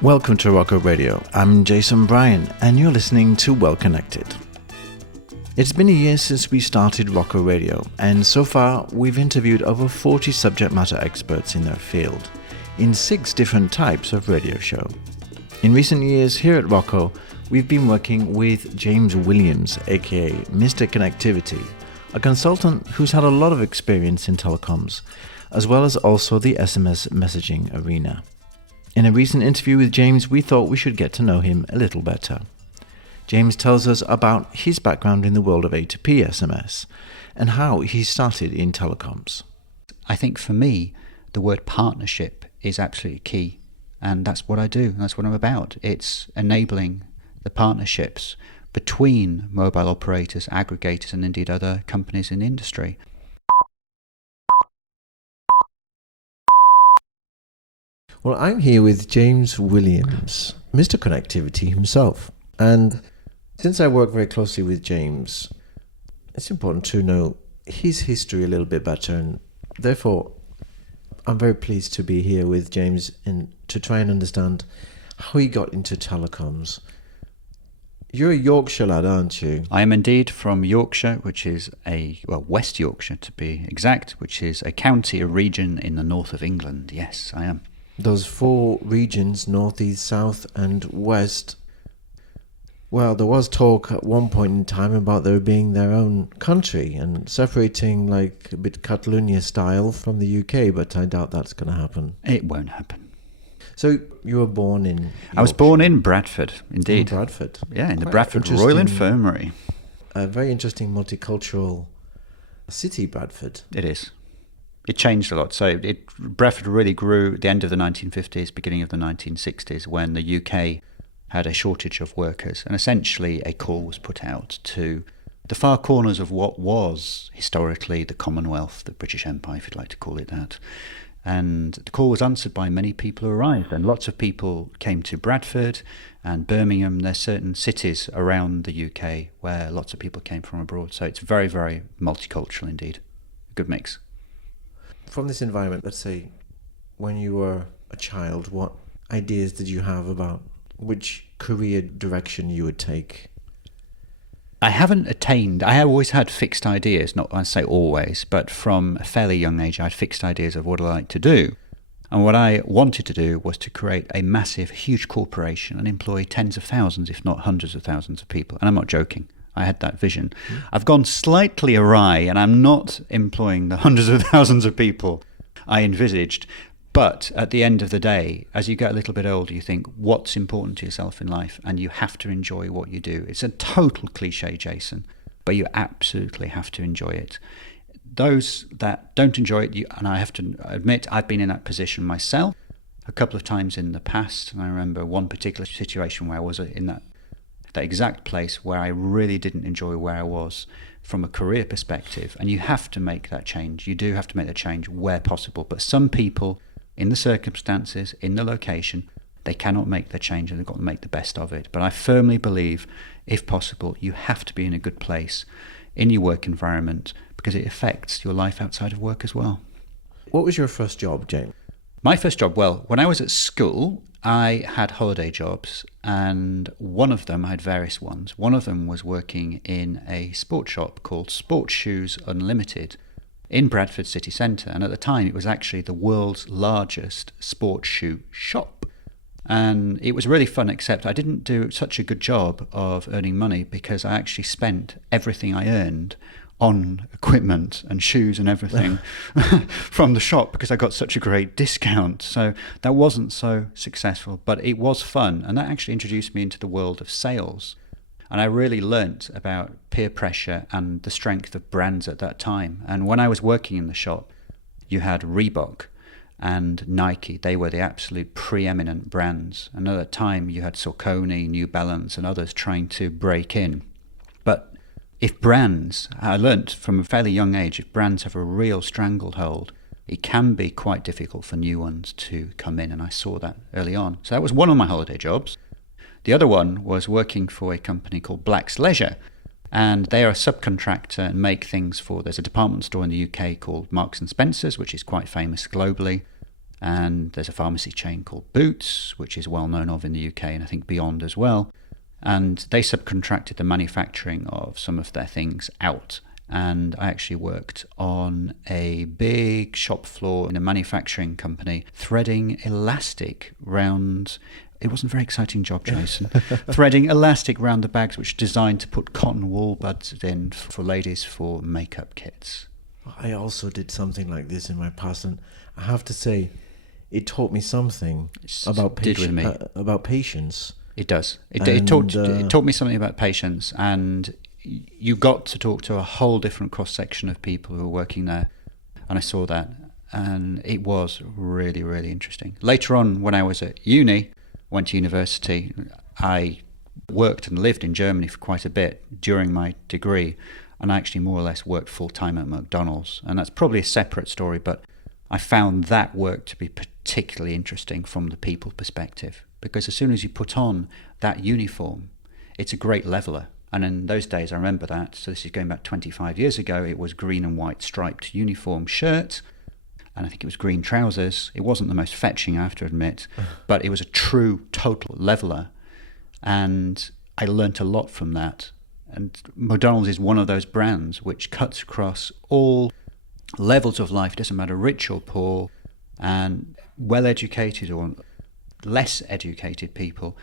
Welcome to ROCCO Radio. I'm Jason Bryan, and you're listening to Well Connected. It's been a year since we started ROCCO Radio, and so far we've interviewed over 40 subject matter experts in their field, in 6 different types of radio show. In recent years here at ROCCO, we've been working with James Williams, aka MrConnectivity, a consultant who's had a lot of experience in telecoms, as well as also the SMS messaging arena. In a recent interview with James, we thought we should get to know him a little better. James tells us about his background in the world of A2P SMS and how he started in telecoms. I think for me, the word partnership is absolutely key. And that's what I do. That's what I'm about. It's enabling the partnerships between mobile operators, aggregators, and indeed other companies in the industry. Well, I'm here with James Williams, MrConnectivity himself. And since I work very closely with James, it's important to know his history a little bit better. And therefore, I'm very pleased to be here with James and to try and understand how he got into telecoms. You're a Yorkshire lad, aren't you? I am indeed from Yorkshire, which is West Yorkshire to be exact, which is a county, a region in the north of England. Yes, I am. Those 4 regions, north, east, south and west. Well, there was talk at one point in time about there being their own country and separating like a bit Catalonia style from the UK, but I doubt that's going to happen. It won't happen. So you were born in Yorkshire. I was born in Bradford, indeed. In Bradford? Yeah, in the Bradford Royal Infirmary. A very interesting multicultural city, Bradford. It is. It changed a lot. So Bradford really grew at the end of the 1950s, beginning of the 1960s, when the UK had a shortage of workers. And essentially a call was put out to the far corners of what was historically the Commonwealth, the British Empire, if you'd like to call it that. And the call was answered by many people who arrived. And lots of people came to Bradford and Birmingham. There's certain cities around the UK where lots of people came from abroad. So it's very, very multicultural indeed. A good mix. From this environment, let's say, when you were a child, what ideas did you have about which career direction you would take? I have always had fixed ideas, not I say always, but from a fairly young age I had fixed ideas of what I like to do. And what I wanted to do was to create a massive, huge corporation and employ tens of thousands, if not hundreds of thousands of people. And I'm not joking. I had that vision. I've gone slightly awry, and I'm not employing the hundreds of thousands of people I envisaged. But at the end of the day, as you get a little bit older, you think, what's important to yourself in life? And you have to enjoy what you do. It's a total cliche, Jason, but you absolutely have to enjoy it. Those that don't enjoy it, and I have to admit, I've been in that position myself a couple of times in the past. And I remember one particular situation where I was in that exact place where I really didn't enjoy where I was from a career perspective. And you have to make that change. You do have to make the change where possible. But some people, in the circumstances, in the location, they cannot make the change and they've got to make the best of it. But I firmly believe, if possible, you have to be in a good place in your work environment because it affects your life outside of work as well. What was your first job, James? My first job, well, when I was at school, I had holiday jobs, and one of them, I had various ones. One of them was working in a sports shop called Sports Shoes Unlimited in Bradford city centre, and at the time it was actually the world's largest sports shoe shop. And it was really fun, except I didn't do such a good job of earning money because I actually spent everything I earned on equipment and shoes and everything from the shop because I got such a great discount. So that wasn't so successful, but it was fun. And that actually introduced me into the world of sales. And I really learnt about peer pressure and the strength of brands at that time. And when I was working in the shop, you had Reebok and Nike. They were the absolute preeminent brands. And at that time, you had Saucony, New Balance, and others trying to break in. But if brands, I learnt from a fairly young age, if brands have a real stranglehold, it can be quite difficult for new ones to come in. And I saw that early on. So that was one of my holiday jobs. The other one was working for a company called Black's Leisure. And they are a subcontractor and make things for, there's a department store in the UK called Marks and Spencer's, which is quite famous globally. And there's a pharmacy chain called Boots, which is well known of in the UK and I think beyond as well. And they subcontracted the manufacturing of some of their things out. And I actually worked on a big shop floor in a manufacturing company, threading elastic round. It wasn't a very exciting job, Jason. Threading elastic round the bags, which are designed to put cotton wool buds in for ladies for makeup kits. I also did something like this in my past, and I have to say, it taught me something about patience. It does. It taught me something about patience, and you got to talk to a whole different cross-section of people who were working there, and I saw that, and it was really, really interesting. Later on, when I was at uni, went to university, I worked and lived in Germany for quite a bit during my degree, and I actually more or less worked full-time at McDonald's, and that's probably a separate story, but I found that work to be particularly interesting from the people perspective, because as soon as you put on that uniform, it's a great leveler. And in those days, I remember that, so this is going back 25 years ago, it was green and white striped uniform shirt, and I think it was green trousers. It wasn't the most fetching, I have to admit, but it was a true total leveler, and I learnt a lot from that. And McDonald's is one of those brands which cuts across all levels of life, doesn't matter rich or poor, and well-educated or less educated people.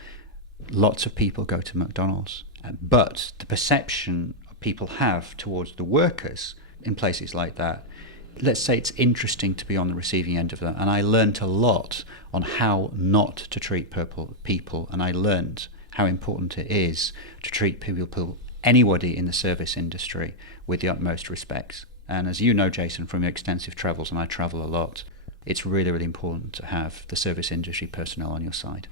Lots of people go to McDonald's. But the perception people have towards the workers in places like that, let's say it's interesting to be on the receiving end of that. And I learnt a lot on how not to treat people, and I learnt how important it is to treat people, anybody in the service industry, with the utmost respect. And as you know, Jason, from your extensive travels, and I travel a lot, it's really, really important to have the service industry personnel on your side.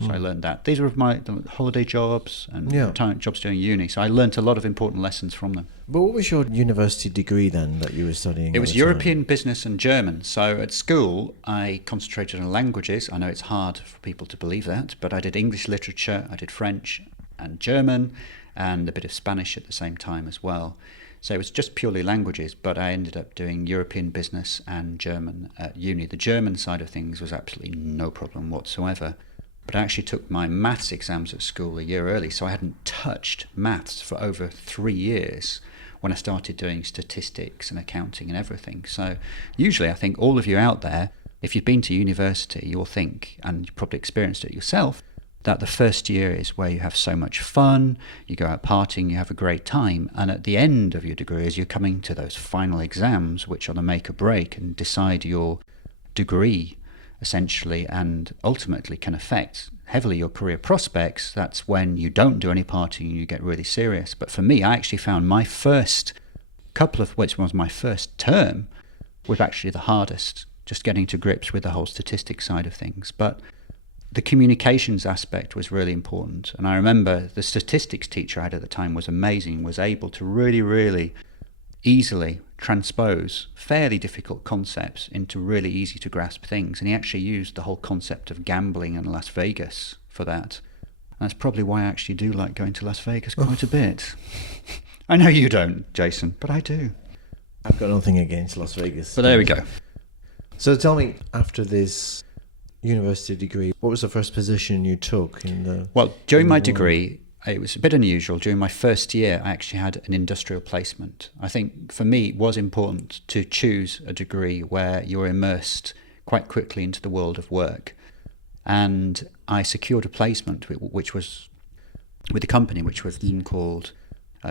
So I learned that. These were my holiday jobs and jobs during uni. So I learned a lot of important lessons from them. But what was your university degree then that you were studying? It was European business and German. So at school, I concentrated on languages. I know it's hard for people to believe that, but I did English literature, I did French and German, and a bit of Spanish at the same time as well. So it was just purely languages, but I ended up doing European business and German at uni. The German side of things was absolutely no problem whatsoever. But I actually took my maths exams at school a year early, so I hadn't touched maths for over 3 years when I started doing statistics and accounting and everything. So usually I think all of you out there, if you've been to university, you'll think, and you've probably experienced it yourself, that the first year is where you have so much fun, you go out partying, you have a great time, and at the end of your degree, as you're coming to those final exams, which are the make or break and decide your degree essentially, and ultimately can affect heavily your career prospects, that's when you don't do any partying and you get really serious. But for me, I actually found my first which was my first term, was actually the hardest, just getting to grips with the whole statistics side of things. But the communications aspect was really important. And I remember the statistics teacher I had at the time was amazing, was able to really, really easily transpose fairly difficult concepts into really easy to grasp things. And he actually used the whole concept of gambling in Las Vegas for that. And that's probably why I actually do like going to Las Vegas quite a bit. I know you don't, Jason, but I do. I've got nothing against Las Vegas. But there we go. So tell me, after this university degree, what was the first position you took in the... Well, during my degree, it was a bit unusual. During my first year, I actually had an industrial placement. I think for me, it was important to choose a degree where you're immersed quite quickly into the world of work. And I secured a placement which was with a company which was then called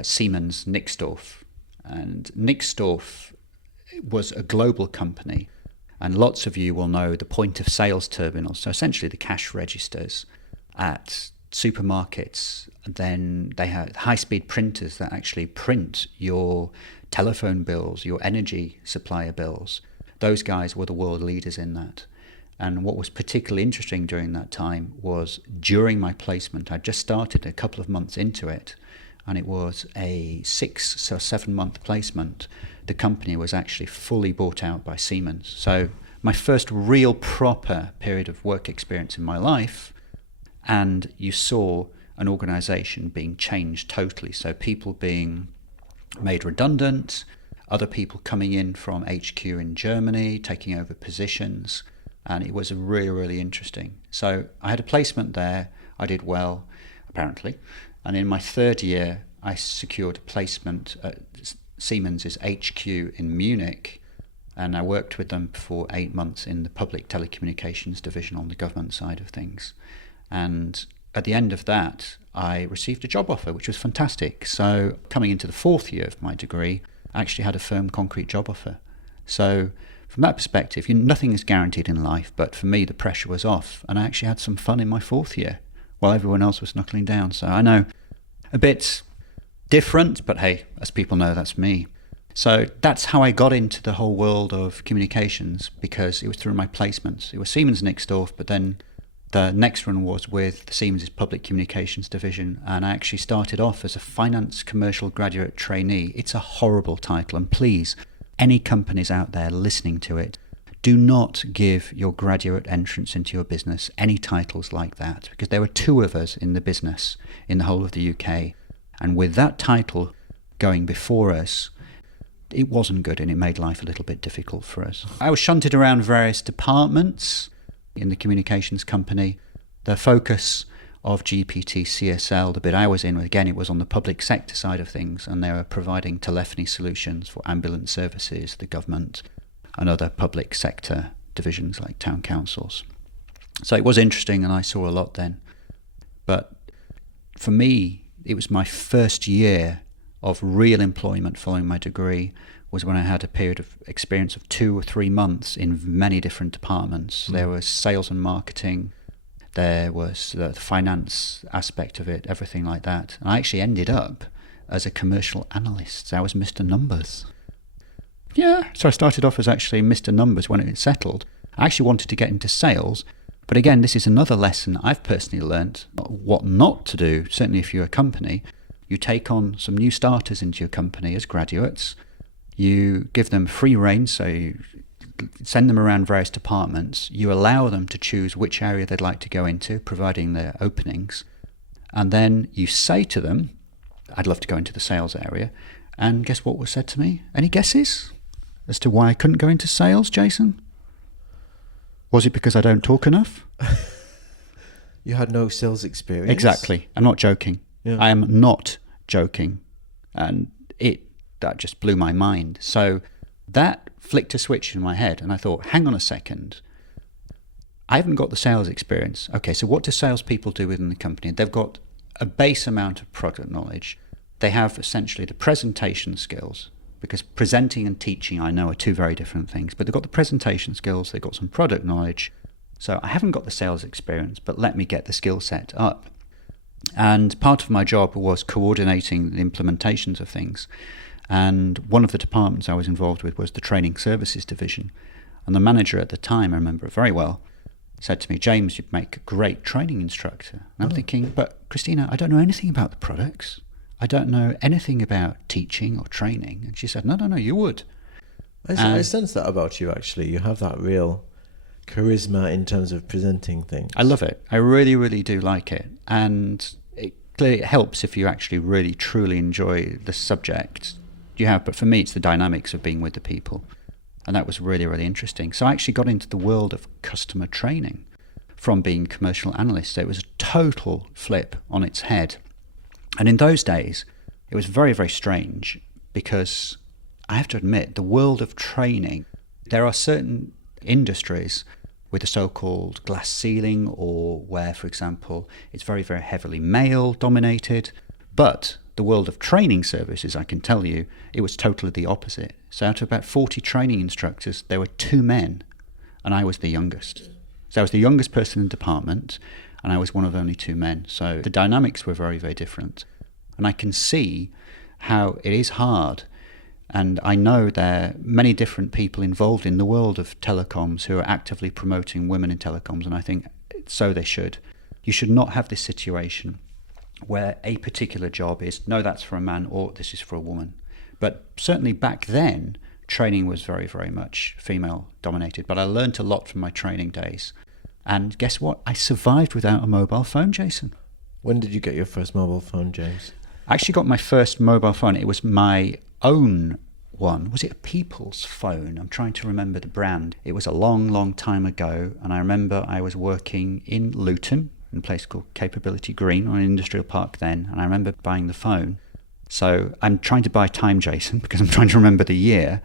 Siemens Nixdorf. And Nixdorf was a global company. And lots of you will know the point of sales terminals, so essentially the cash registers at supermarkets. Then they had high-speed printers that actually print your telephone bills, your energy supplier bills. Those guys were the world leaders in that. And what was particularly interesting during that time was during my placement, I just started a couple of months into it, and it was a 6 or 7 month placement. The company was actually fully bought out by Siemens. So my first real proper period of work experience in my life, and you saw an organization being changed totally. So people being made redundant, other people coming in from HQ in Germany, taking over positions. and it was really, really interesting. So I had a placement there. I did well, apparently. And in my third year, I secured a placement at Siemens' HQ in Munich, and I worked with them for 8 months in the public telecommunications division on the government side of things. And at the end of that, I received a job offer, which was fantastic. So coming into the fourth year of my degree, I actually had a firm, concrete job offer. So from that perspective, nothing is guaranteed in life, but for me, the pressure was off, and I actually had some fun in my fourth year while everyone else was knuckling down. So I know a bit different, but hey, as people know, that's me. So that's how I got into the whole world of communications, because it was through my placements. It was Siemens Nixdorf, but then the next one was with the Siemens' Public Communications Division, and I actually started off as a finance commercial graduate trainee. It's a horrible title, and please, any companies out there listening to it, do not give your graduate entrance into your business any titles like that, because there were 2 of us in the business in the whole of the UK, and with that title going before us, it wasn't good, and it made life a little bit difficult for us. I was shunted around various departments in the communications company. The focus of GPT CSL, the bit I was in, again, it was on the public sector side of things, and they were providing telephony solutions for ambulance services, the government, and other public sector divisions like town councils. So it was interesting, and I saw a lot then. But for me, it was my first year of real employment following my degree was when I had a period of experience of 2 or 3 months in many different departments. There was sales and marketing, there was the finance aspect of it, everything like that. And I actually ended up as a commercial analyst. So I was Mr. Numbers. Yeah, so I started off as actually Mr. Numbers when it settled. I actually wanted to get into sales, but again, this is another lesson I've personally learnt, what not to do, certainly if you're a company. You take on some new starters into your company as graduates, you give them free rein, so you send them around various departments, you allow them to choose which area they'd like to go into, providing their openings, and then you say to them, I'd love to go into the sales area, and guess what was said to me? Any guesses as to why I couldn't go into sales, Jason? Was it because I don't talk enough? You had no sales experience? Exactly. I'm not joking. Yeah. I am not joking. And that just blew my mind. So that flicked a switch in my head, and I thought, hang on a second. I haven't got the sales experience. Okay, so what do salespeople do within the company? They've got a base amount of product knowledge. They have essentially the presentation skills, because presenting and teaching, I know, are 2 very different things, but they've got the presentation skills, they've got some product knowledge. So I haven't got the sales experience, but let me get the skill set up. And part of my job was coordinating the implementations of things. And one of the departments I was involved with was the training services division. And the manager at the time, I remember it very well, said to me, James, you'd make a great training instructor. And I'm thinking, but Christina, I don't know anything about the products. I don't know anything about teaching or training. And she said, no, you would. I sense that about you, actually. You have that real charisma in terms of presenting things. I love it. I really, really do like it. And clearly it helps if you actually really, truly enjoy the subject you have. But for me, it's the dynamics of being with the people. And that was really, really interesting. So I actually got into the world of customer training from being commercial analyst. So it was a total flip on its head. And in those days, it was very, very strange, because I have to admit, the world of training, there are certain industries with a so-called glass ceiling, or where, for example, it's very, very heavily male-dominated. But the world of training services, I can tell you, it was totally the opposite. So out of about 40 training instructors, there were 2 men, and I was the youngest. So I was the youngest person in the department, and I was one of only 2 men. So the dynamics were very, very different. And I can see how it is hard. And I know there are many different people involved in the world of telecoms who are actively promoting women in telecoms, and I think so they should. You should not have this situation where a particular job is, no, that's for a man, or this is for a woman. But certainly back then, training was very, very much female-dominated. But I learned a lot from my training days. And guess what? I survived without a mobile phone, Jason. When did you get your first mobile phone, James? I actually got my first mobile phone. It was my own one. Was it a People's Phone? I'm trying to remember the brand. It was a long, long time ago, and I remember I was working in Luton, in a place called Capability Green, on an industrial park then, and I remember buying the phone. So I'm trying to buy time, Jason, because I'm trying to remember the year,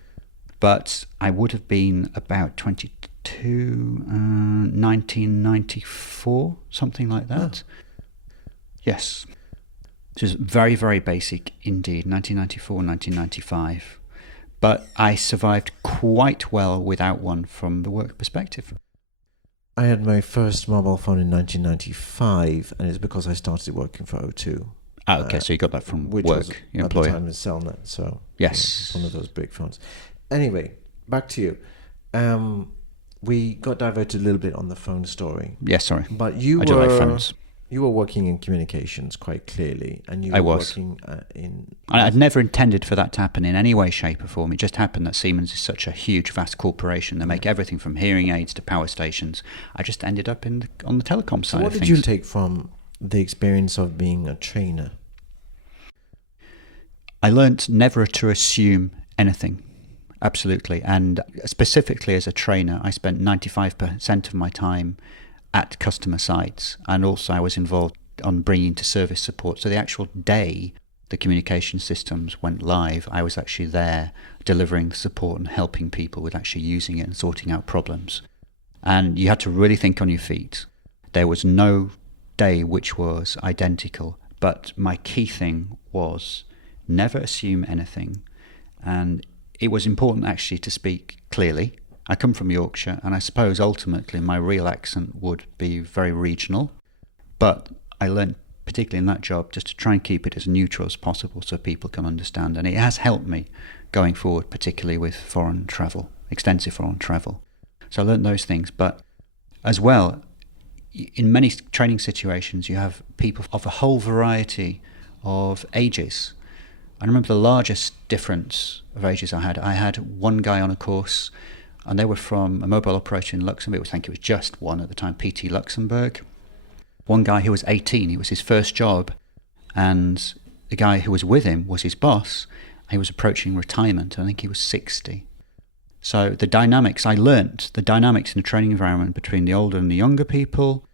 but I would have been about 22, 1994, something like that. Oh. Yes. It was very, very basic indeed, 1994, 1995. But I survived quite well without one from the work perspective. I had my first mobile phone in 1995, and it's because I started working for O2. Ah, okay, so you got that from which work, was your at employer. the time was Cellnet, so yes, it's one of those big phones. Anyway, back to you. We got diverted a little bit on the phone story. Yes, sorry. But I do like phones. You were working in communications quite clearly, and you I were was. working in... I'd never intended for that to happen in any way, shape or form. It just happened that Siemens is such a huge, vast corporation. They make everything from hearing aids to power stations. I just ended up on the telecom side of things. What did you take from the experience of being a trainer? I learnt never to assume anything. Absolutely. And specifically as a trainer, I spent 95% of my time at customer sites, and also I was involved on bringing to service support. So the actual day the communication systems went live, I was actually there delivering support and helping people with actually using it and sorting out problems. And you had to really think on your feet. There was no day which was identical, but my key thing was never assume anything. And it was important actually to speak clearly. I come from Yorkshire, and I suppose ultimately my real accent would be very regional, but I learned, particularly in that job, just to try and keep it as neutral as possible so people can understand. And it has helped me going forward, particularly with foreign travel, extensive foreign travel. So I learned those things. But as well, in many training situations, you have people of a whole variety of ages. I remember the largest difference of ages I had one guy on a course, and they were from a mobile operator in Luxembourg. I think it was just one at the time, PT Luxembourg. One guy who was 18, it was his first job, and the guy who was with him was his boss. He was approaching retirement, I think he was 60. So the dynamics, I learnt the dynamics in a training environment between the older and the younger people.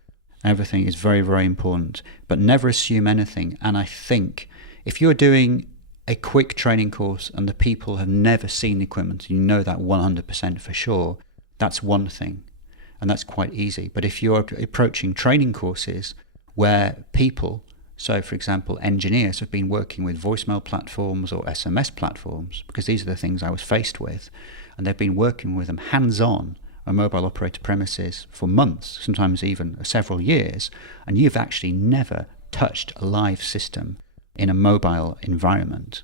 Everything is very, very important, but never assume anything. And I think if you're doing a quick training course and the people have never seen the equipment, you know that 100% for sure, that's one thing, and that's quite easy. But if you're approaching training courses where people, so for example engineers, have been working with voicemail platforms or SMS platforms, because these are the things I was faced with, and they've been working with them hands-on on mobile operator premises for months, sometimes even several years, and you've actually never touched a live system in a mobile environment,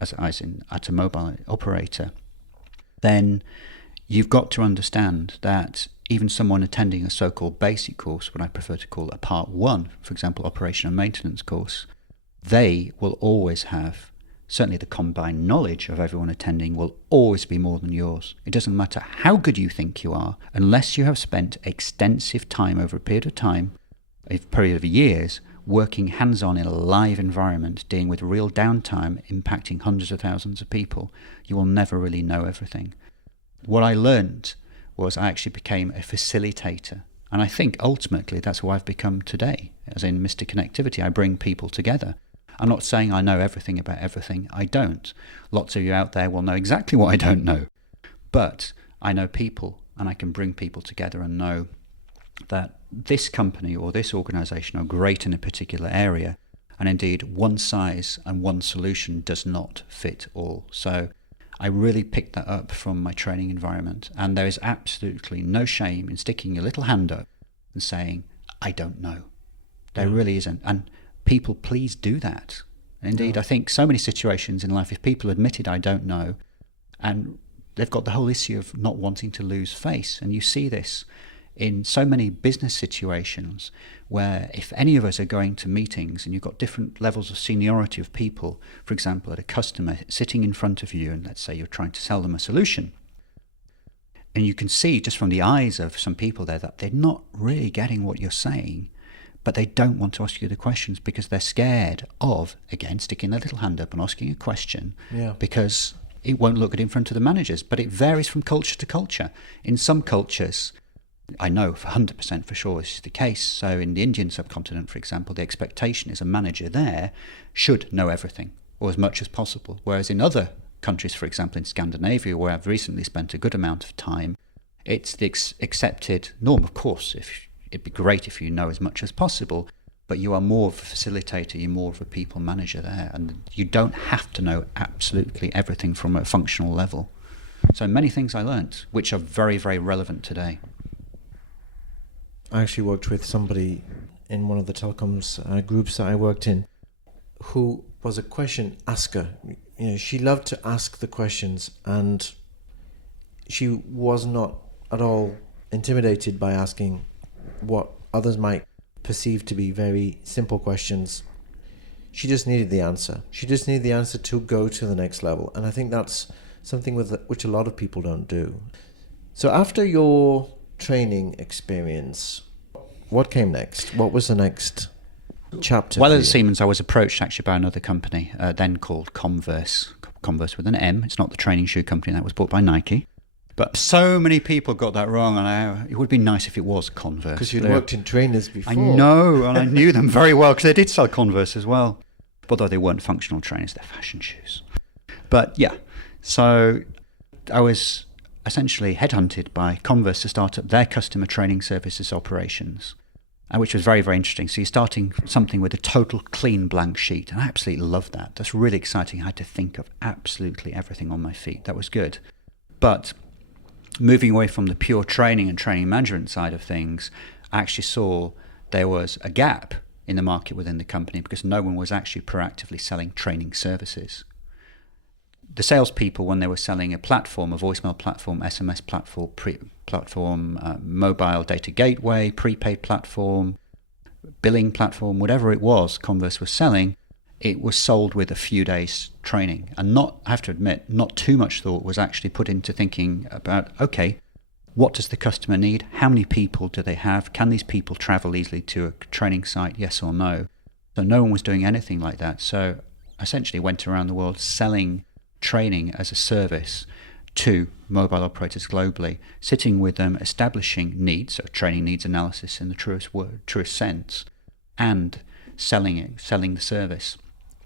as in at a mobile operator, then you've got to understand that even someone attending a so-called basic course, what I prefer to call a part one, for example, operation and maintenance course, they will always have, certainly the combined knowledge of everyone attending will always be more than yours. It doesn't matter how good you think you are, unless you have spent extensive time over a period of years, working hands-on in a live environment, dealing with real downtime, impacting hundreds of thousands of people, you will never really know everything. What I learned was I actually became a facilitator. And I think ultimately that's who I've become today. As in MrConnectivity, I bring people together. I'm not saying I know everything about everything. I don't. Lots of you out there will know exactly what I don't know. But I know people, and I can bring people together and know that this company or this organization are great in a particular area, and indeed one size and one solution does not fit all. So I really picked that up from my training environment, and there is absolutely no shame in sticking your little hand up and saying, I don't know. There really isn't. And people, please do that. Indeed, I think so many situations in life, if people admitted I don't know, and they've got the whole issue of not wanting to lose face, and you see this in so many business situations where if any of us are going to meetings and you've got different levels of seniority of people, for example, at a customer sitting in front of you, and let's say you're trying to sell them a solution, and you can see just from the eyes of some people there that they're not really getting what you're saying, but they don't want to ask you the questions because they're scared of, again, sticking their little hand up and asking a question, because it won't look good in front of the managers. But it varies from culture to culture. In some cultures, I know for 100% for sure this is the case. So in the Indian subcontinent, for example, the expectation is a manager there should know everything, or as much as possible. Whereas in other countries, for example, in Scandinavia, where I've recently spent a good amount of time, it's the accepted norm. Of course, it'd be great if you know as much as possible, but you are more of a facilitator, you're more of a people manager there, and you don't have to know absolutely everything from a functional level. So many things I learnt, which are very, very relevant today. I actually worked with somebody in one of the telecoms groups that I worked in who was a question asker. She loved to ask the questions, and she was not at all intimidated by asking what others might perceive to be very simple questions. She just needed the answer. She just needed the answer to go to the next level. And I think that's something which a lot of people don't do. So after your training experience, what came next? What was the next chapter? While at Siemens, I was approached actually by another company, then called Converse with an M. It's not the training shoe company that was bought by Nike. But so many people got that wrong, and it would be nice if it was Converse. Because you'd worked in trainers before. I know, and I knew them very well, because they did sell Converse as well. Although they weren't functional trainers, they're fashion shoes. But yeah, so I was essentially headhunted by Converse to start up their customer training services operations, which was very, very interesting. So you're starting something with a total clean blank sheet, and I absolutely loved that. That's really exciting. I had to think of absolutely everything on my feet. That was good. But moving away from the pure training and training management side of things, I actually saw there was a gap in the market within the company because no one was actually proactively selling training services. The salespeople, when they were selling a platform, a voicemail platform, SMS platform, mobile data gateway, prepaid platform, billing platform, whatever it was Converse was selling, it was sold with a few days training. And I have to admit, not too much thought was actually put into thinking about, okay, what does the customer need? How many people do they have? Can these people travel easily to a training site? Yes or no? So no one was doing anything like that. So I essentially went around the world selling training as a service to mobile operators globally, sitting with them, establishing needs, so training needs analysis in the truest sense, and selling the service.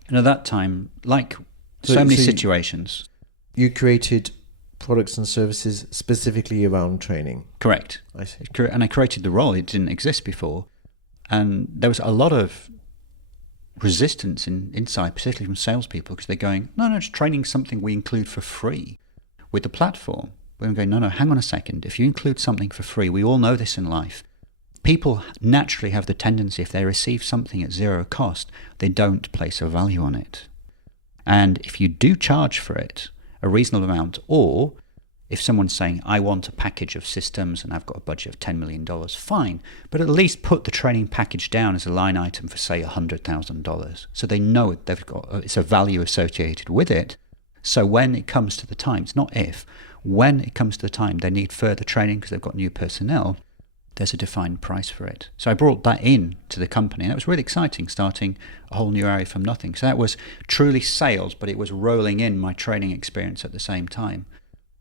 And at that time, like so many situations, you created products and services specifically around training. Correct. I see. And I created the role. It didn't exist before. And there was a lot of resistance inside, particularly from salespeople, because they're going, no, it's training something we include for free with the platform. We're going, no, hang on a second. If you include something for free, we all know this in life. People naturally have the tendency, if they receive something at zero cost, they don't place a value on it. And if you do charge for it a reasonable amount, or if someone's saying, I want a package of systems and I've got a budget of $10 million, fine, but at least put the training package down as a line item for, say, $100,000. So they know it's a value associated with it. So when it comes to the time, it's not if, when it comes to the time they need further training because they've got new personnel, there's a defined price for it. So I brought that in to the company, and that was really exciting, starting a whole new area from nothing. So that was truly sales, but it was rolling in my training experience at the same time.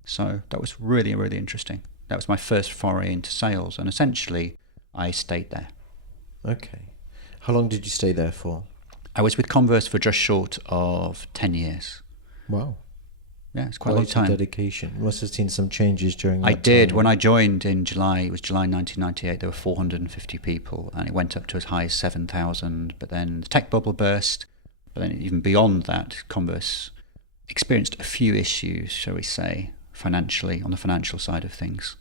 So that was really, really interesting. That was my first foray into sales, and essentially I stayed there. Okay. How long did you stay there for? I was with Converse for just short of 10 years. Wow. Yeah, it's quite a long time. Dedication. You must have seen some changes during that time. I did. When I joined in July, it was July 1998, there were 450 people, and it went up to as high as 7,000. But then the tech bubble burst. But then even beyond that, Converse experienced a few issues, shall we say, financially, on the financial side of things.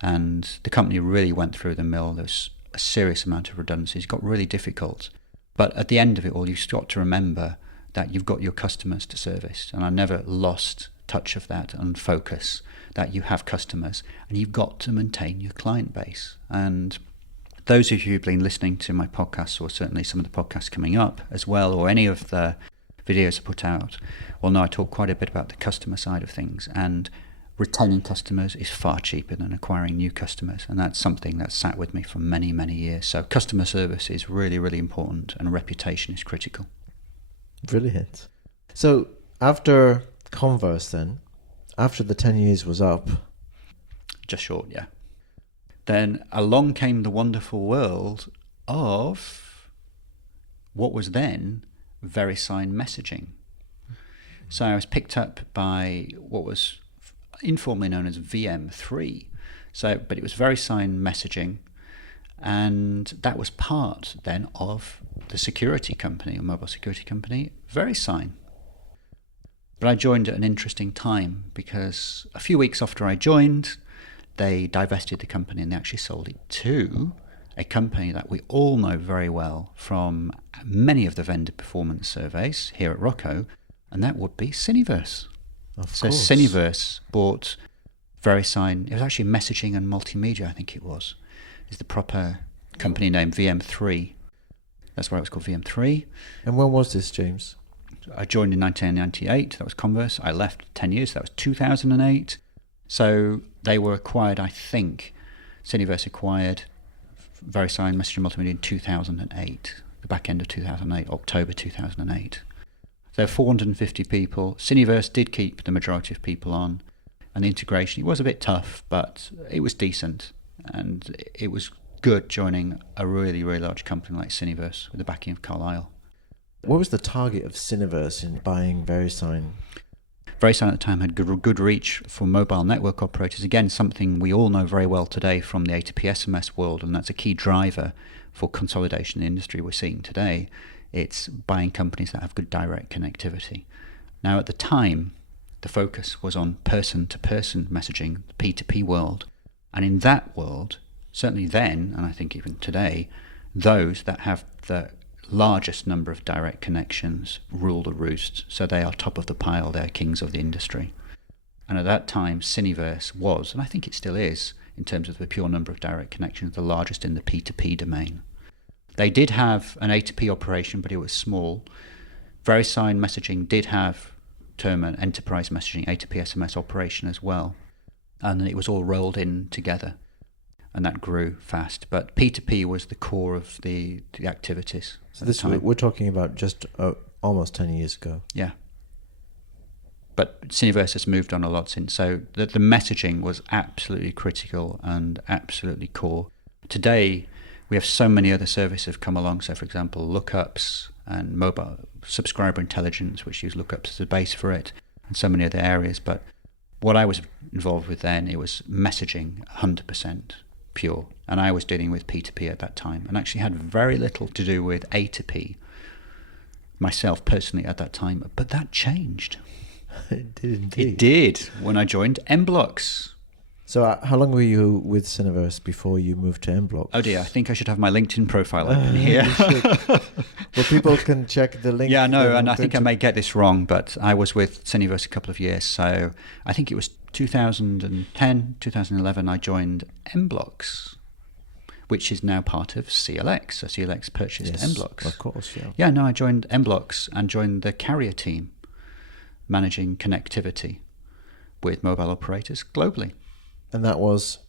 And the company really went through the mill. There was a serious amount of redundancies. It got really difficult. But at the end of it all, you've got to remember that you've got your customers to service. And I never lost touch of that and focus that you have customers and you've got to maintain your client base. And those of you who've been listening to my podcasts, or certainly some of the podcasts coming up as well, or any of the videos I put out, will know I talk quite a bit about the customer side of things. And retaining customers is far cheaper than acquiring new customers. And that's something that's sat with me for many, many years. So customer service is really, really important, and reputation is critical. Brilliant. So after Converse then, after the 10 years was up. Just short, yeah. Then along came the wonderful world of what was then VeriSign messaging. So I was picked up by what was informally known as VM3. But it was VeriSign messaging, and that was part then of the security company, a mobile security company, VeriSign. But I joined at an interesting time because a few weeks after I joined, they divested the company and they actually sold it to a company that we all know very well from many of the vendor performance surveys here at ROCCO, and that would be Cineverse. So Cineverse bought VeriSign. It was actually messaging and multimedia, I think it was. Is the proper company name, VM3. That's why it was called VM3. And when was this, James? I joined in 1998. That was Converse. I left 10 years. That was 2008. So they were acquired, I think. Cineverse acquired VeriSign Messaging Multimedia in 2008, the back end of 2008, October 2008. There were 450 people. Cineverse did keep the majority of people on, and the integration, it was a bit tough, but it was decent, and it was good joining a really, really large company like Cineverse with the backing of Carlyle. What was the target of Cineverse in buying VeriSign? VeriSign at the time had good reach for mobile network operators. Again, something we all know very well today from the A2P SMS world, and that's a key driver for consolidation in the industry we're seeing today. It's buying companies that have good direct connectivity. Now, at the time, the focus was on person-to-person messaging, the P2P world. And in that world, certainly then, and I think even today, those that have the largest number of direct connections rule the roost. So they are top of the pile, they're kings of the industry. And at that time, Cineverse was, and I think it still is, in terms of the pure number of direct connections, the largest in the P2P domain. They did have an A2P operation, but it was small. VeriSign messaging did have term and enterprise messaging, A2P SMS operation as well. And it was all rolled in together. And that grew fast. But P2P was the core of the activities. So this we're talking about just almost 10 years ago. Yeah. But Cineverse has moved on a lot since. So the messaging was absolutely critical and absolutely core. Today, we have so many other services have come along. So, for example, lookups and mobile subscriber intelligence, which use lookups as a base for it, and so many other areas. But what I was involved with then, it was messaging 100%. Pure, and I was dealing with P2P at that time, and actually had very little to do with A2P myself personally at that time. But that changed. It did indeed. It did when I joined M-Blocks. So how long were you with Cineverse before you moved to M-Blocks? Oh dear, I think I should have my LinkedIn profile open here. Well, people can check the link. Yeah, no, and I think I may get this wrong, but I was with Cineverse a couple of years, so I think it was 2010, 2011, I joined M-Blocks, which is now part of CLX. So CLX purchased M-Blocks. Of course, yeah. Yeah, no, I joined M-Blocks and joined the carrier team, managing connectivity with mobile operators globally. And that was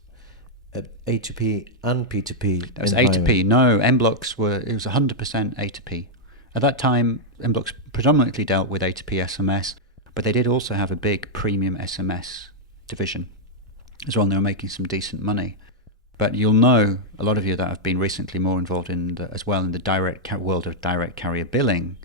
A2P and P2P? That was A2P. No, M-Blocks it was 100% A2P. At that time, M-Blocks predominantly dealt with A2P SMS, but they did also have a big premium SMS division as well, and they were making some decent money. But you'll know, a lot of you that have been recently more involved in the direct world of direct carrier billing,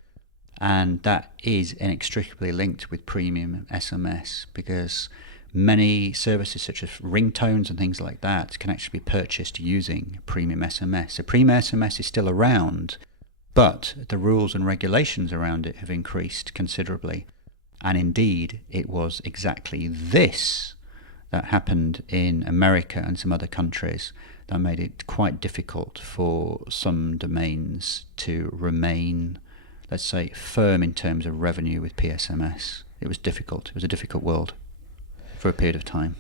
and that is inextricably linked with premium SMS, because many services such as ringtones and things like that can actually be purchased using premium SMS. So premium SMS is still around, but the rules and regulations around it have increased considerably. And indeed, it was exactly this that happened in America and some other countries that made it quite difficult for some domains to remain, let's say, firm in terms of revenue with PSMS. It was difficult. It was a difficult world for a period of time.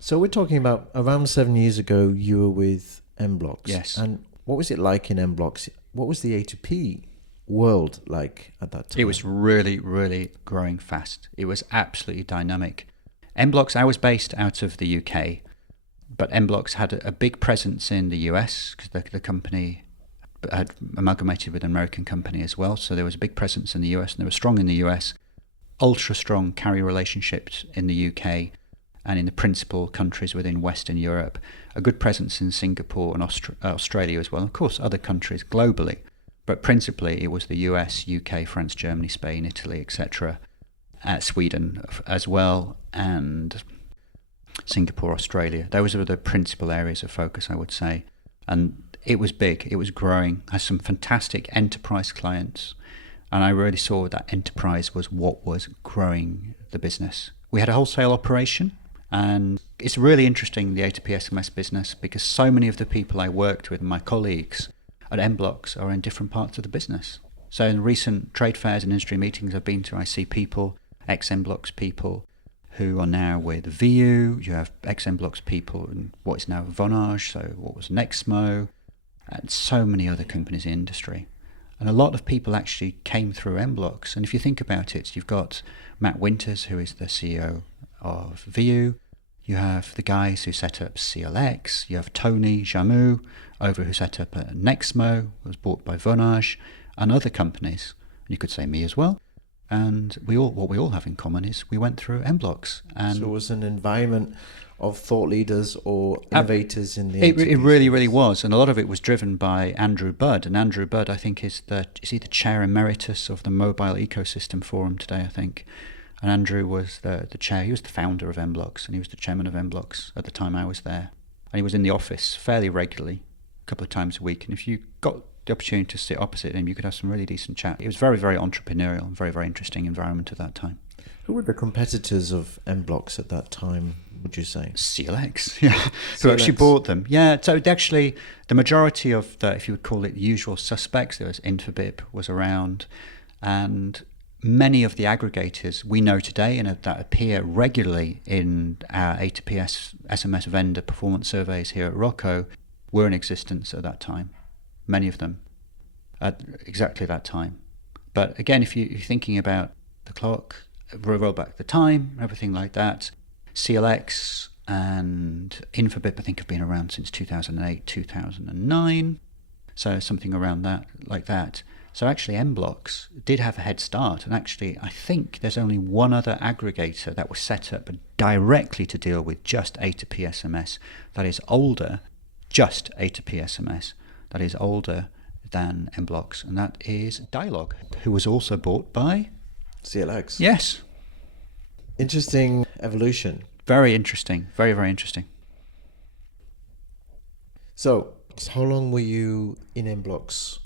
So we're talking about around 7 years ago, you were with M-Blocks. Yes. And what was it like in M-Blocks? What was the A2P world like at that time? It was really, really growing fast. It was absolutely dynamic. M-Blocks, I was based out of the UK, but M-Blocks had a big presence in the US because the company had amalgamated with an American company as well. So there was a big presence in the US, and they were strong in the US. ultra strong carrier relationships in the UK and in the principal countries within Western Europe, a good presence in Singapore and Australia as well, of course other countries globally, but principally it was the US, UK, France, Germany, Spain, Italy, etc., Sweden as well, and Singapore, Australia. Those were the principal areas of focus, I would say. And it was big, it was growing, has some fantastic enterprise clients, and I really saw that enterprise was what was growing the business. We had a wholesale operation, and it's really interesting, the A2P SMS business, because so many of the people I worked with, my colleagues at M-Blocks, are in different parts of the business. So in recent trade fairs and industry meetings I've been to, I see people, ex-M-Blocks people, who are now with VU. You have ex-M-Blocks people in what is now Vonage, so what was Nexmo, and so many other companies in industry. And a lot of people actually came through M-Blocks. And if you think about it, you've got Matt Winters, who is the CEO of VU. You have the guys who set up CLX. You have Tony Jamu over who set up Nexmo, was bought by Vonage, and other companies. And you could say me as well. And what we all have in common is we went through M-Blocks. And so it was an environment of thought leaders or innovators in the it really, really was. And a lot of it was driven by Andrew Budd. And Andrew Budd, I think, is he the chair emeritus of the Mobile Ecosystem Forum today, I think. And Andrew was the chair. He was the founder of M-Blocks, and he was the chairman of M-Blocks at the time I was there. And he was in the office fairly regularly, a couple of times a week. And if you got the opportunity to sit opposite him, you could have some really decent chat. It was very, very entrepreneurial and very, very interesting environment at that time. Who were the competitors of M-Blocks at that time, would you say? CLX, yeah, who actually bought them. Yeah, so actually the majority of the, if you would call it, the usual suspects, there was Infobip was around, and many of the aggregators we know today and that appear regularly in our A2P SMS vendor performance surveys here at ROCCO were in existence at that time. Many of them at exactly that time. But again, if you're thinking about the clock, roll back the time, everything like that, CLX and Infobip I think have been around since 2008, 2009. So something around that, like that. So actually M-Blocks did have a head start, and actually I think there's only one other aggregator that was set up directly to deal with just A2P SMS that is older, just A2P SMS, that is older than M-Blocks, and that is Dialog, who was also bought by CLX. Yes. Interesting evolution. Very interesting. Very, very interesting. So how long were you in M-Blocks?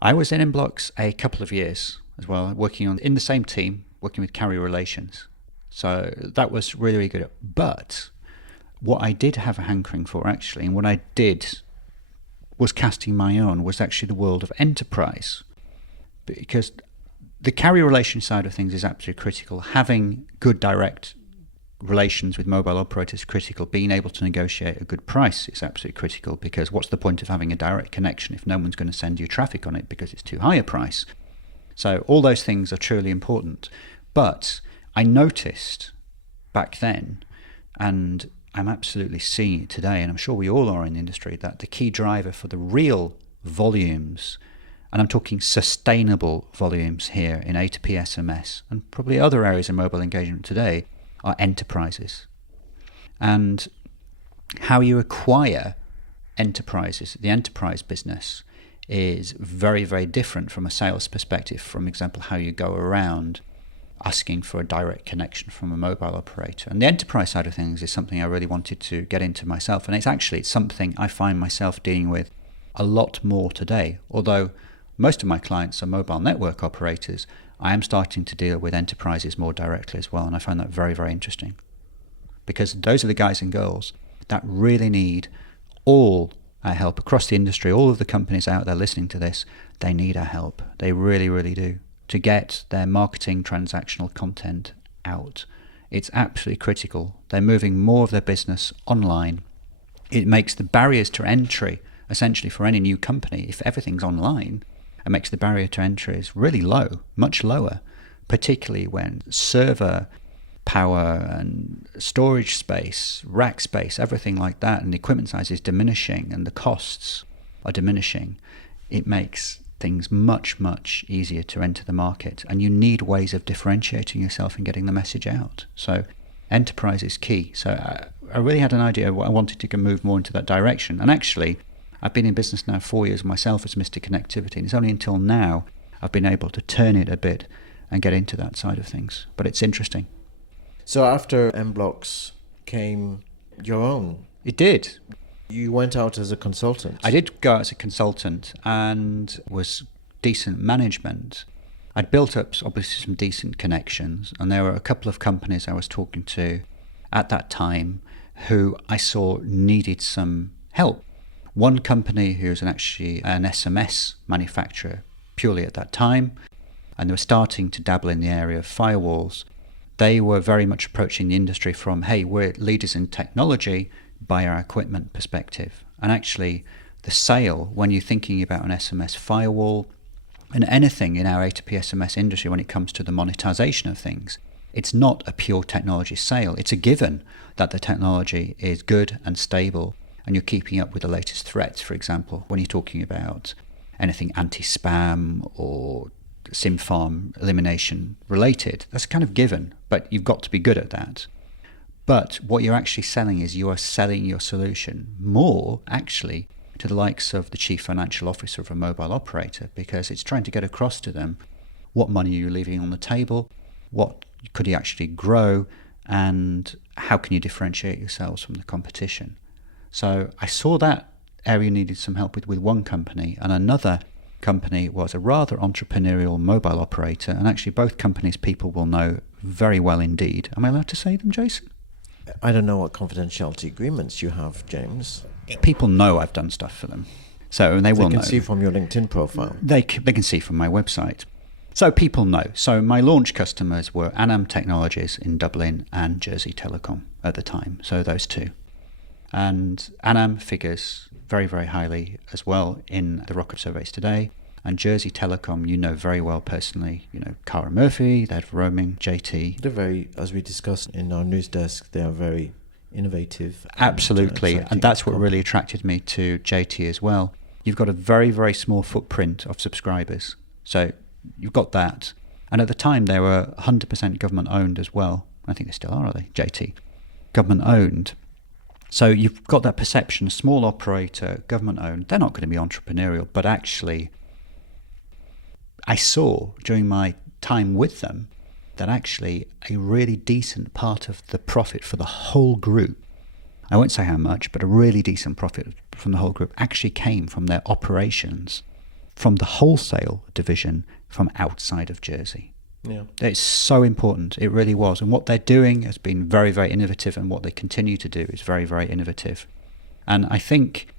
I was in M-Blocks a couple of years as well, working in the same team, working with carrier relations. So that was really, really good. But what I did have a hankering for, actually, and what I did was casting my own, was actually the world of enterprise. Because the carrier relation side of things is absolutely critical. Having good direct relations with mobile operators is critical. Being able to negotiate a good price is absolutely critical, because what's the point of having a direct connection if no one's going to send you traffic on it because it's too high a price? So all those things are truly important. But I noticed back then, and I'm absolutely seeing it today, and I'm sure we all are in the industry, that the key driver for the real volumes, and I'm talking sustainable volumes here in A2P SMS and probably other areas of mobile engagement today, are enterprises. And how you acquire enterprises, the enterprise business, is very, very different from a sales perspective. For example, how you go around asking for a direct connection from a mobile operator. And the enterprise side of things is something I really wanted to get into myself. And it's something I find myself dealing with a lot more today. Although most of my clients are mobile network operators, I am starting to deal with enterprises more directly as well. And I find that very, very interesting. Because those are the guys and girls that really need all our help across the industry. All of the companies out there listening to this, they need our help. They really, really do, to get their marketing transactional content out. It's absolutely critical. They're moving more of their business online. It makes the barriers to entry, essentially for any new company, if everything's online, it makes the barrier to entry is really low, much lower, particularly when server power and storage space, rack space, everything like that, and the equipment size is diminishing and the costs are diminishing. It makes things much, much easier to enter the market. And you need ways of differentiating yourself and getting the message out. So enterprise is key. So I really had an idea of what I wanted to move more into that direction. And actually, I've been in business now 4 years myself as MrConnectivity, and it's only until now I've been able to turn it a bit and get into that side of things. But it's interesting. So after M-Blocks came your own. It did. You went out as a consultant. I did go out as a consultant and was decent management. I'd built up obviously some decent connections, and there were a couple of companies I was talking to at that time who I saw needed some help. One company who was actually an SMS manufacturer purely at that time, and they were starting to dabble in the area of firewalls. They were very much approaching the industry from, hey, we're leaders in technology by our equipment perspective. And actually, the sale, when you're thinking about an SMS firewall and anything in our A2P SMS industry when it comes to the monetization of things, it's not a pure technology sale. It's a given that the technology is good and stable and you're keeping up with the latest threats, for example, when you're talking about anything anti-spam or SIM farm elimination related. That's kind of given, but you've got to be good at that. But what you're actually selling is you are selling your solution more actually to the likes of the chief financial officer of a mobile operator, because it's trying to get across to them what money you're leaving on the table, what could you actually grow, and how can you differentiate yourselves from the competition. So I saw that area needed some help with one company, and another company was a rather entrepreneurial mobile operator, and actually both companies people will know very well indeed. Am I allowed to say them, Jason? I don't know what confidentiality agreements you have, James. People know I've done stuff for them, so they will know. They can see from your LinkedIn profile. They can see from my website. So people know. So my launch customers were Anam Technologies in Dublin and Jersey Telecom at the time. So those two. And Anam figures very, very highly as well in the ROCCO surveys today. And Jersey Telecom, you know very well personally. You know Cara Murphy, they have roaming, JT. They're very, as we discussed in our news desk, they are very innovative. Absolutely. And that's what really attracted me to JT as well. You've got a very, very small footprint of subscribers. So you've got that. And at the time, they were 100% government owned as well. I think they still are they? JT. Government owned. So you've got that perception, a small operator, government owned. They're not going to be entrepreneurial, but actually I saw during my time with them that actually a really decent part of the profit for the whole group, I won't say how much, but a really decent profit from the whole group actually came from their operations, from the wholesale division from outside of Jersey. Yeah. It's so important. It really was. And what they're doing has been very, very innovative, and what they continue to do is very, very innovative. And I think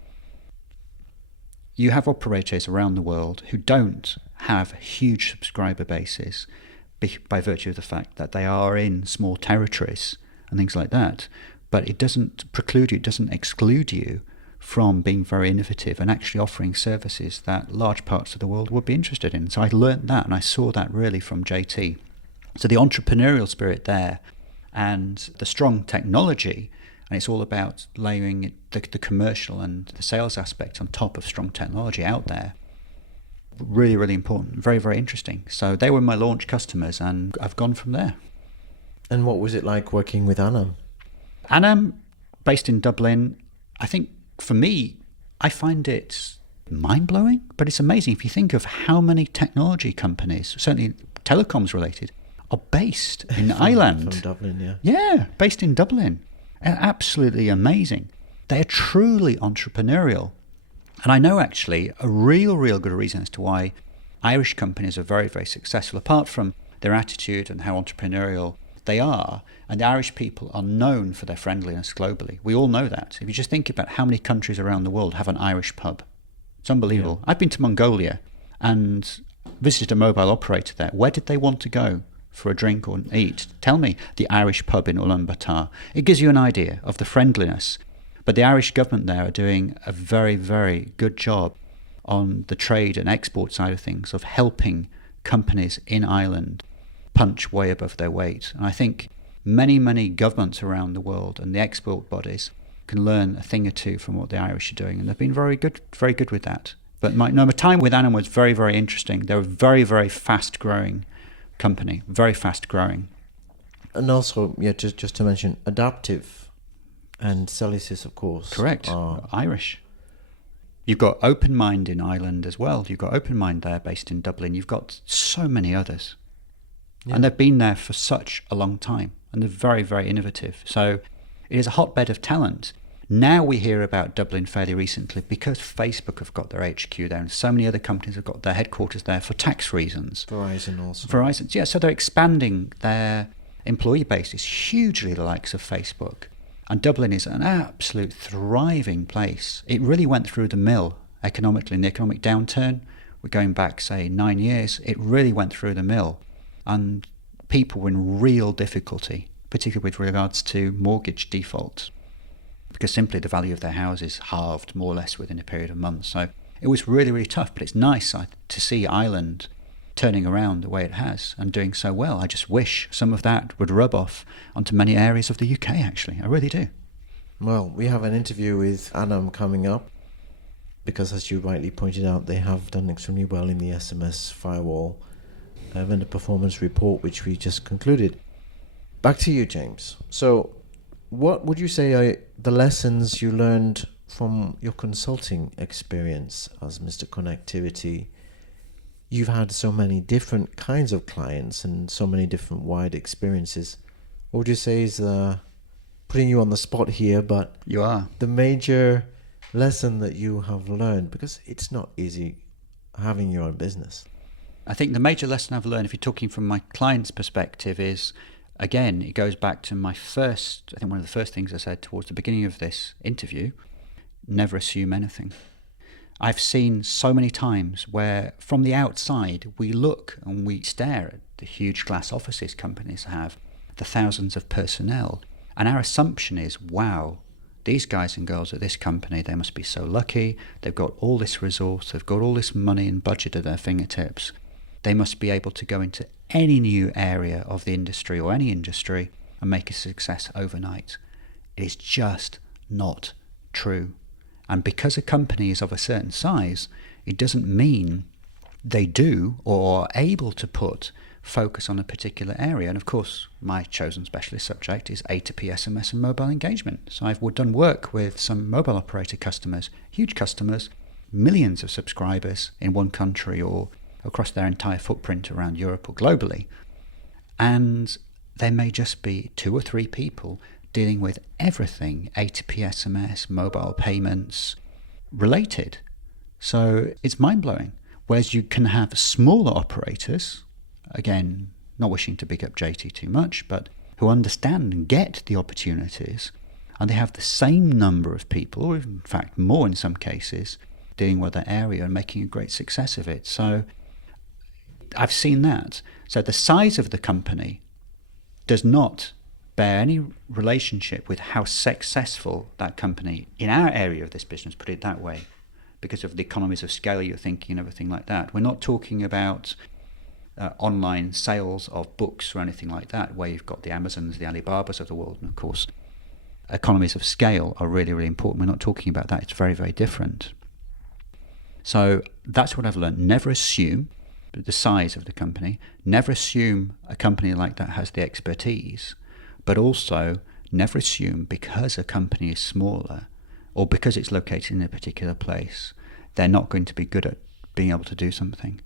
you have operators around the world who don't have huge subscriber bases by virtue of the fact that they are in small territories and things like that. But it doesn't preclude you, it doesn't exclude you from being very innovative and actually offering services that large parts of the world would be interested in. So I learned that, and I saw that really from JT. So the entrepreneurial spirit there and the strong technology, and it's all about layering the commercial and the sales aspect on top of strong technology out there. Really, really important. Very, very interesting. So they were my launch customers, and I've gone from there. And what was it like working with Anam? Anam, based in Dublin, I think for me, I find it mind-blowing, but it's amazing if you think of how many technology companies, certainly telecoms related, are based in Ireland. From Dublin, yeah. Yeah, based in Dublin. Absolutely amazing. They are truly entrepreneurial. And I know actually a real good reason as to why Irish companies are very, very successful, apart from their attitude and how entrepreneurial they are. And the Irish people are known for their friendliness globally. We all know that. If you just think about how many countries around the world have an Irish pub, it's unbelievable. Yeah. I've been to Mongolia and visited a mobile operator there. Where did they want to go for a drink or eat? Tell me. The Irish pub in Ulaanbaatar. It gives you an idea of the friendliness. But the Irish government there are doing a very, very good job on the trade and export side of things, of helping companies in Ireland punch way above their weight. And I think many governments around the world and the export bodies can learn a thing or two from what the Irish are doing. And they've been very good with that. But my time with Annan was very, very interesting. They're a very, very fast-growing company, very fast-growing. And also, just to mention, Adaptive and Celicis, of course. Correct, Irish. You've got OpenMind in Ireland as well. You've got OpenMind there based in Dublin. You've got so many others. Yeah. And they've been there for such a long time. And they're very, very innovative. So it is a hotbed of talent. Now we hear about Dublin fairly recently because Facebook have got their HQ there and so many other companies have got their headquarters there for tax reasons. Verizon also. Verizon, yeah. So they're expanding their employee base is hugely the likes of Facebook. And Dublin is an absolute thriving place. It really went through the mill economically in the economic downturn. We're going back, say, 9 years. It really went through the mill. And people were in real difficulty, particularly with regards to mortgage defaults, because simply the value of their houses halved more or less within a period of months. So it was really, really tough. But it's nice to see Ireland turning around the way it has and doing so well. I just wish some of that would rub off onto many areas of the UK, actually. I really do. Well, we have an interview with Anam coming up because, as you rightly pointed out, they have done extremely well in the SMS firewall vendor performance report, which we just concluded. Back to you, James. So what would you say are the lessons you learned from your consulting experience as MrConnectivity? You've had so many different kinds of clients and so many different wide experiences. What would you say is putting you on the spot here, but you are the major lesson that you have learned, because it's not easy having your own business? I think the major lesson I've learned, if you're talking from my client's perspective, is, again, it goes back to my first, I think one of the first things I said towards the beginning of this interview, never assume anything. I've seen so many times where from the outside we look and we stare at the huge glass offices companies have, the thousands of personnel, and our assumption is, wow, these guys and girls at this company, they must be so lucky, they've got all this resource, they've got all this money and budget at their fingertips, they must be able to go into any new area of the industry or any industry and make a success overnight. It is just not true. And because a company is of a certain size, it doesn't mean they do or are able to put focus on a particular area. And of course, my chosen specialist subject is A2P SMS and mobile engagement. So I've done work with some mobile operator customers, huge customers, millions of subscribers in one country or across their entire footprint around Europe or globally. And there may just be 2 or 3 people dealing with everything A2P SMS, mobile payments related. So it's mind-blowing. Whereas you can have smaller operators, again, not wishing to big up JT too much, but who understand and get the opportunities, and they have the same number of people, or in fact more in some cases, dealing with that area and making a great success of it. So I've seen that. So the size of the company does not bear any relationship with how successful that company in our area of this business, put it that way, because of the economies of scale you're thinking and everything like that. We're not talking about online sales of books or anything like that, where you've got the Amazons, the Alibabas of the world, and of course economies of scale are really, really important. We're not talking about that. It's very, very different. So that's what I've learned. Never assume the size of the company. Never assume a company like that has the expertise. But also never assume because a company is smaller or because it's located in a particular place, they're not going to be good at being able to do something.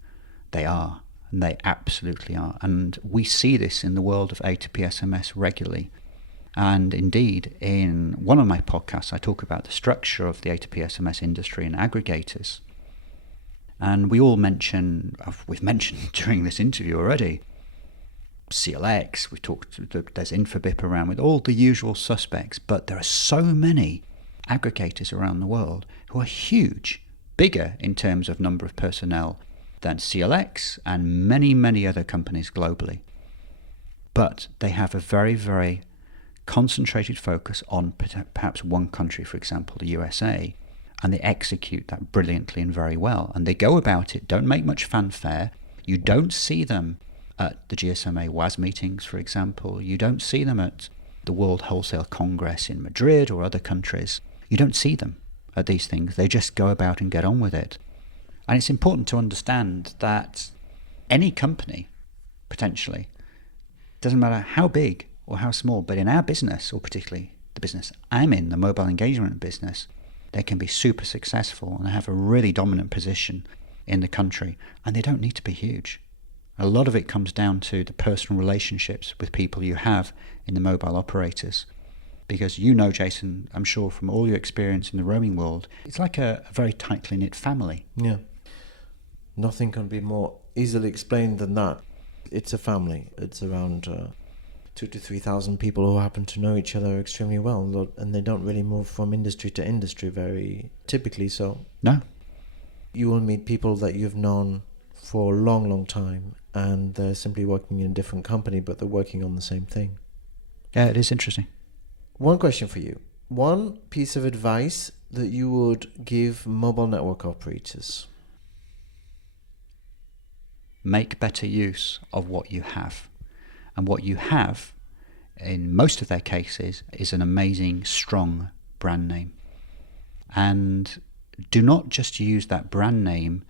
They are, and they absolutely are. And we see this in the world of A2P SMS regularly. And indeed, in one of my podcasts, I talk about the structure of the A2P SMS industry and aggregators. And we've mentioned during this interview already, CLX, we've talked, there's Infobip around with all the usual suspects, but there are so many aggregators around the world who are huge, bigger in terms of number of personnel than CLX and many, many other companies globally. But they have a very, very concentrated focus on perhaps one country, for example, the USA, and they execute that brilliantly and very well. And they go about it, don't make much fanfare. You don't see them at the GSMA WAS meetings, for example. You don't see them at the World Wholesale Congress in Madrid or other countries. You don't see them at these things. They just go about and get on with it. And it's important to understand that any company, potentially, doesn't matter how big or how small, but in our business, or particularly the business I'm in, the mobile engagement business, they can be super successful and have a really dominant position in the country, and they don't need to be huge. A lot of it comes down to the personal relationships with people you have in the mobile operators. Because you know, Jason, I'm sure from all your experience in the roaming world, it's like a very tightly knit family. Yeah. Nothing can be more easily explained than that. It's a family. It's around 2,000 to 3,000 people who happen to know each other extremely well, and they don't really move from industry to industry very typically. So No. You will meet people that you've known for a long, long time, and they're simply working in a different company, but they're working on the same thing. Yeah, it is interesting. One question for you. One piece of advice that you would give mobile network operators. Make better use of what you have. And what you have, in most of their cases, is an amazing, strong brand name. And do not just use that brand name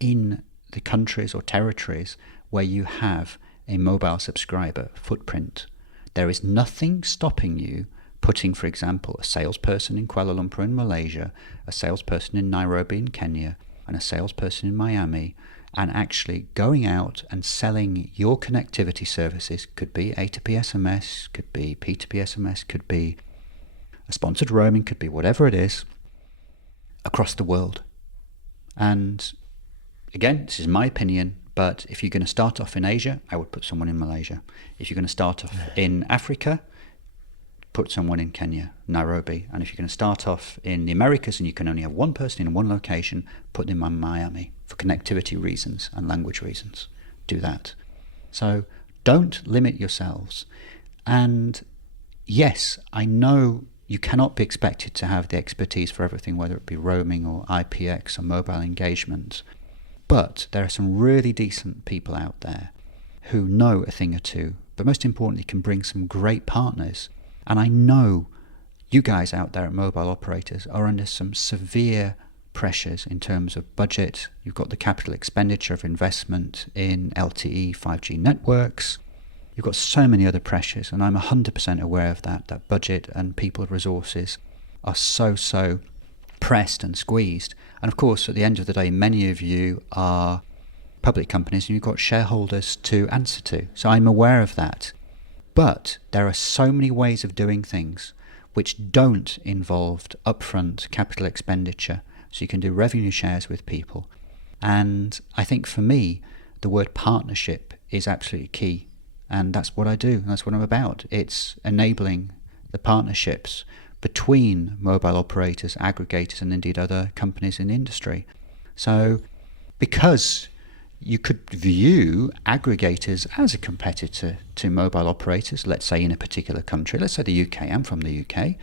in the countries or territories where you have a mobile subscriber footprint. There is nothing stopping you putting, for example, a salesperson in Kuala Lumpur in Malaysia, a salesperson in Nairobi in Kenya, and a salesperson in Miami, and actually going out and selling your connectivity services. Could be A2P SMS, could be P2P SMS, could be a sponsored roaming, could be whatever it is, across the world. And again, this is my opinion, but if you're going to start off in Asia, I would put someone in Malaysia. If you're going to start off in Africa, put someone in Kenya, Nairobi. And if you're going to start off in the Americas and you can only have one person in one location, put them in Miami for connectivity reasons and language reasons. Do that. So don't limit yourselves. And yes, I know you cannot be expected to have the expertise for everything, whether it be roaming or IPX or mobile engagement. But there are some really decent people out there who know a thing or two, but most importantly can bring some great partners. And I know you guys out there at mobile operators are under some severe pressures in terms of budget. You've got the capital expenditure of investment in LTE 5G networks. You've got so many other pressures, and I'm 100% aware of that budget and people resources are so pressed and squeezed. And of course, at the end of the day, many of you are public companies and you've got shareholders to answer to. So I'm aware of that. But there are so many ways of doing things which don't involve upfront capital expenditure. So you can do revenue shares with people. And I think for me, the word partnership is absolutely key. And that's what I do. That's what I'm about. It's enabling the partnerships between mobile operators, aggregators, and indeed other companies in the industry. So because you could view aggregators as a competitor to mobile operators, let's say in a particular country, let's say the UK. I'm from the UK,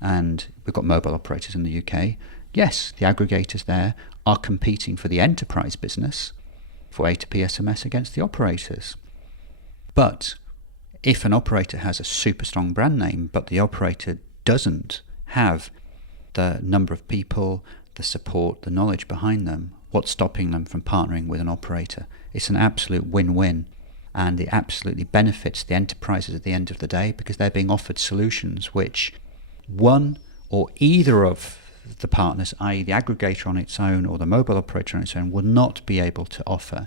and we've got mobile operators in the UK. Yes, the aggregators there are competing for the enterprise business for A2P SMS against the operators. But if an operator has a super strong brand name, but the operator doesn't have the number of people, the support, the knowledge behind them, what's stopping them from partnering with an operator? It's an absolute win-win, and it absolutely benefits the enterprises at the end of the day because they're being offered solutions which one or either of the partners, i.e. the aggregator on its own or the mobile operator on its own, will not be able to offer.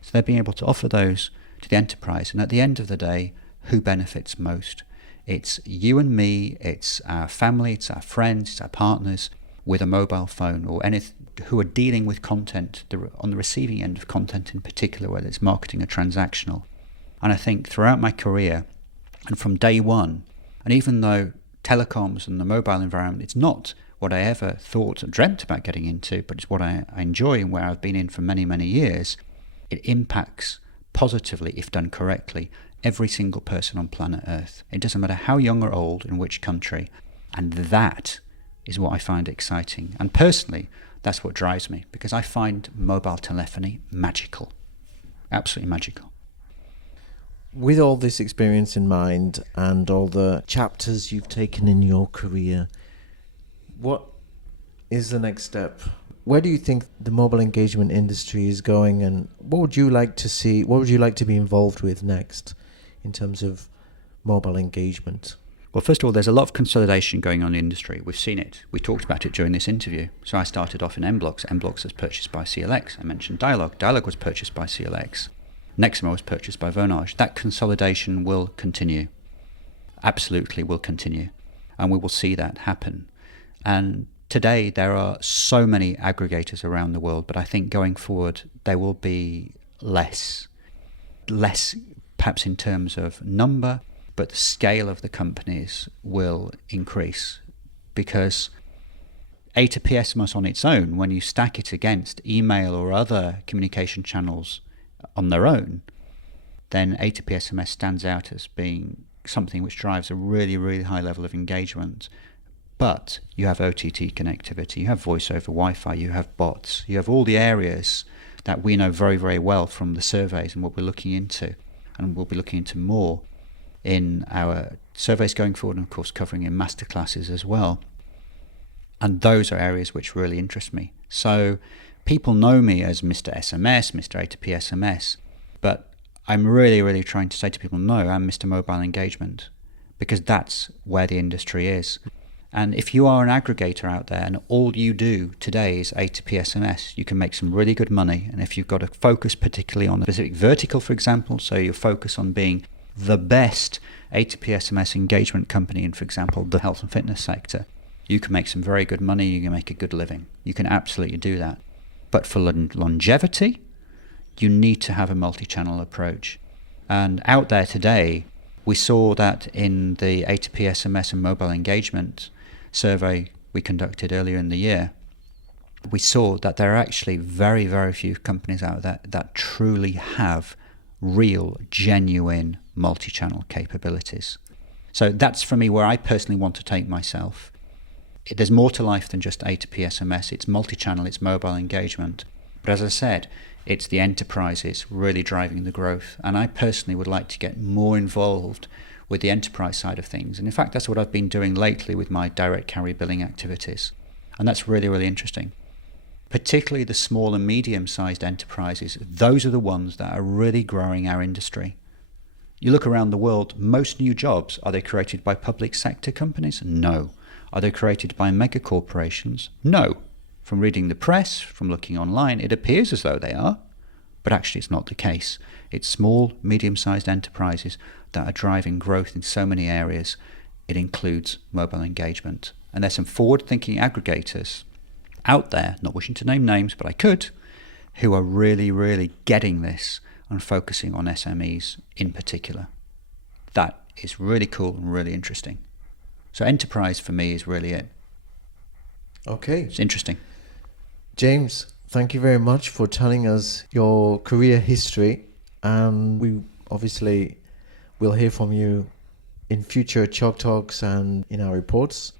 So they're being able to offer those to the enterprise, and at the end of the day, who benefits most? It's you and me, it's our family, it's our friends, it's our partners with a mobile phone, or anything who are dealing with content, on the receiving end of content in particular, whether it's marketing or transactional. And I think throughout my career, and from day one, and even though telecoms and the mobile environment, it's not what I ever thought or dreamt about getting into, but it's what I enjoy and where I've been in for many, many years, it impacts positively, if done correctly, every single person on planet Earth. It doesn't matter how young or old, in which country. And that is what I find exciting. And personally, that's what drives me, because I find mobile telephony magical. Absolutely magical. With all this experience in mind and all the chapters you've taken in your career, what is the next step? where do you think the mobile engagement industry is going, and what would you like to see, what would you like to be involved with next in terms of mobile engagement? Well, first of all, there's a lot of consolidation going on in the industry. We've seen it. We talked about it during this interview. So I started off in M-Blocks. M-Blocks was purchased by CLX. I mentioned Dialog. Dialog was purchased by CLX. Neximo was purchased by Vonage. That consolidation will continue. Absolutely will continue. And we will see that happen. And today there are so many aggregators around the world, but I think going forward there will be less perhaps in terms of number, but the scale of the companies will increase, because A2P SMS on its own, when you stack it against email or other communication channels on their own, then A2P SMS stands out as being something which drives a really, really high level of engagement. But you have OTT connectivity, you have voice over Wi-Fi, you have bots, you have all the areas that we know very, very well from the surveys and what we're looking into, and we'll be looking into more in our surveys going forward, and of course covering in masterclasses as well. And those are areas which really interest me. So people know me as Mr. SMS, Mr. A2P SMS, but I'm really, really trying to say to people, no, I'm Mr. Mobile Engagement, because that's where the industry is. And if you are an aggregator out there and all you do today is A2P SMS, you can make some really good money. And if you've got a focus particularly on a specific vertical, for example, so you focus on being the best A2P SMS engagement company in, for example, the health and fitness sector, you can make some very good money, you can make a good living. You can absolutely do that. But for longevity, you need to have a multi-channel approach. And out there today, we saw that in the A2P SMS and mobile engagement survey we conducted earlier in the year, we saw that there are actually very, very few companies out there that truly have real, genuine multi-channel capabilities. So that's for me where I personally want to take myself. There's more to life than just A2P SMS. It's multi-channel, it's mobile engagement. But as I said, it's the enterprises really driving the growth. And I personally would like to get more involved with the enterprise side of things. And in fact, that's what I've been doing lately with my direct carrier billing activities. And that's really, really interesting. Particularly the small and medium-sized enterprises, those are the ones that are really growing our industry. You look around the world, most new jobs, are they created by public sector companies? No. Are they created by mega corporations? No. From reading the press, from looking online, it appears as though they are, but actually it's not the case. It's small, medium-sized enterprises that are driving growth in so many areas. It includes mobile engagement. And there's some forward-thinking aggregators out there, not wishing to name names, but I could, who are really, really getting this and focusing on SMEs in particular. That is really cool and really interesting. So enterprise for me is really it. Okay. It's interesting. James, thank you very much for telling us your career history. We obviously will hear from you in future Chalk Talks and in our reports.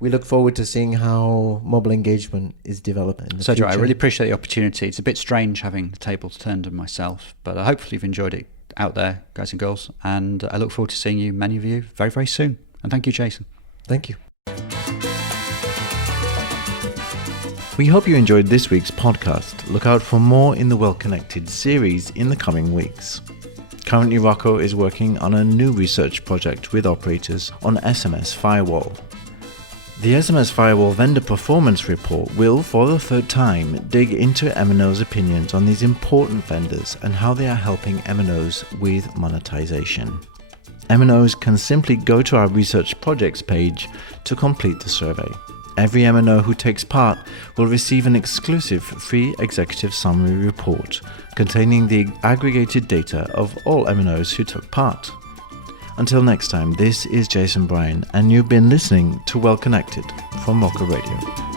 We look forward to seeing how mobile engagement is developing in the future. I really appreciate the opportunity. It's a bit strange having the tables turned on myself, but hopefully you've enjoyed it out there, guys and girls. And I look forward to seeing you, many of you, very, very soon. And thank you, Jason. Thank you. We hope you enjoyed this week's podcast. Look out for more in the Well Connected series in the coming weeks. Currently, ROCCO is working on a new research project with operators on SMS Firewall. The SMS Firewall Vendor Performance Report will, for the third time, dig into MNO's opinions on these important vendors and how they are helping MNOs with monetization. MNOs can simply go to our research projects page to complete the survey. Every MNO who takes part will receive an exclusive free executive summary report containing the aggregated data of all MNOs who took part. Until next time, this is Jason Bryan, and you've been listening to Well Connected from ROCCO Radio.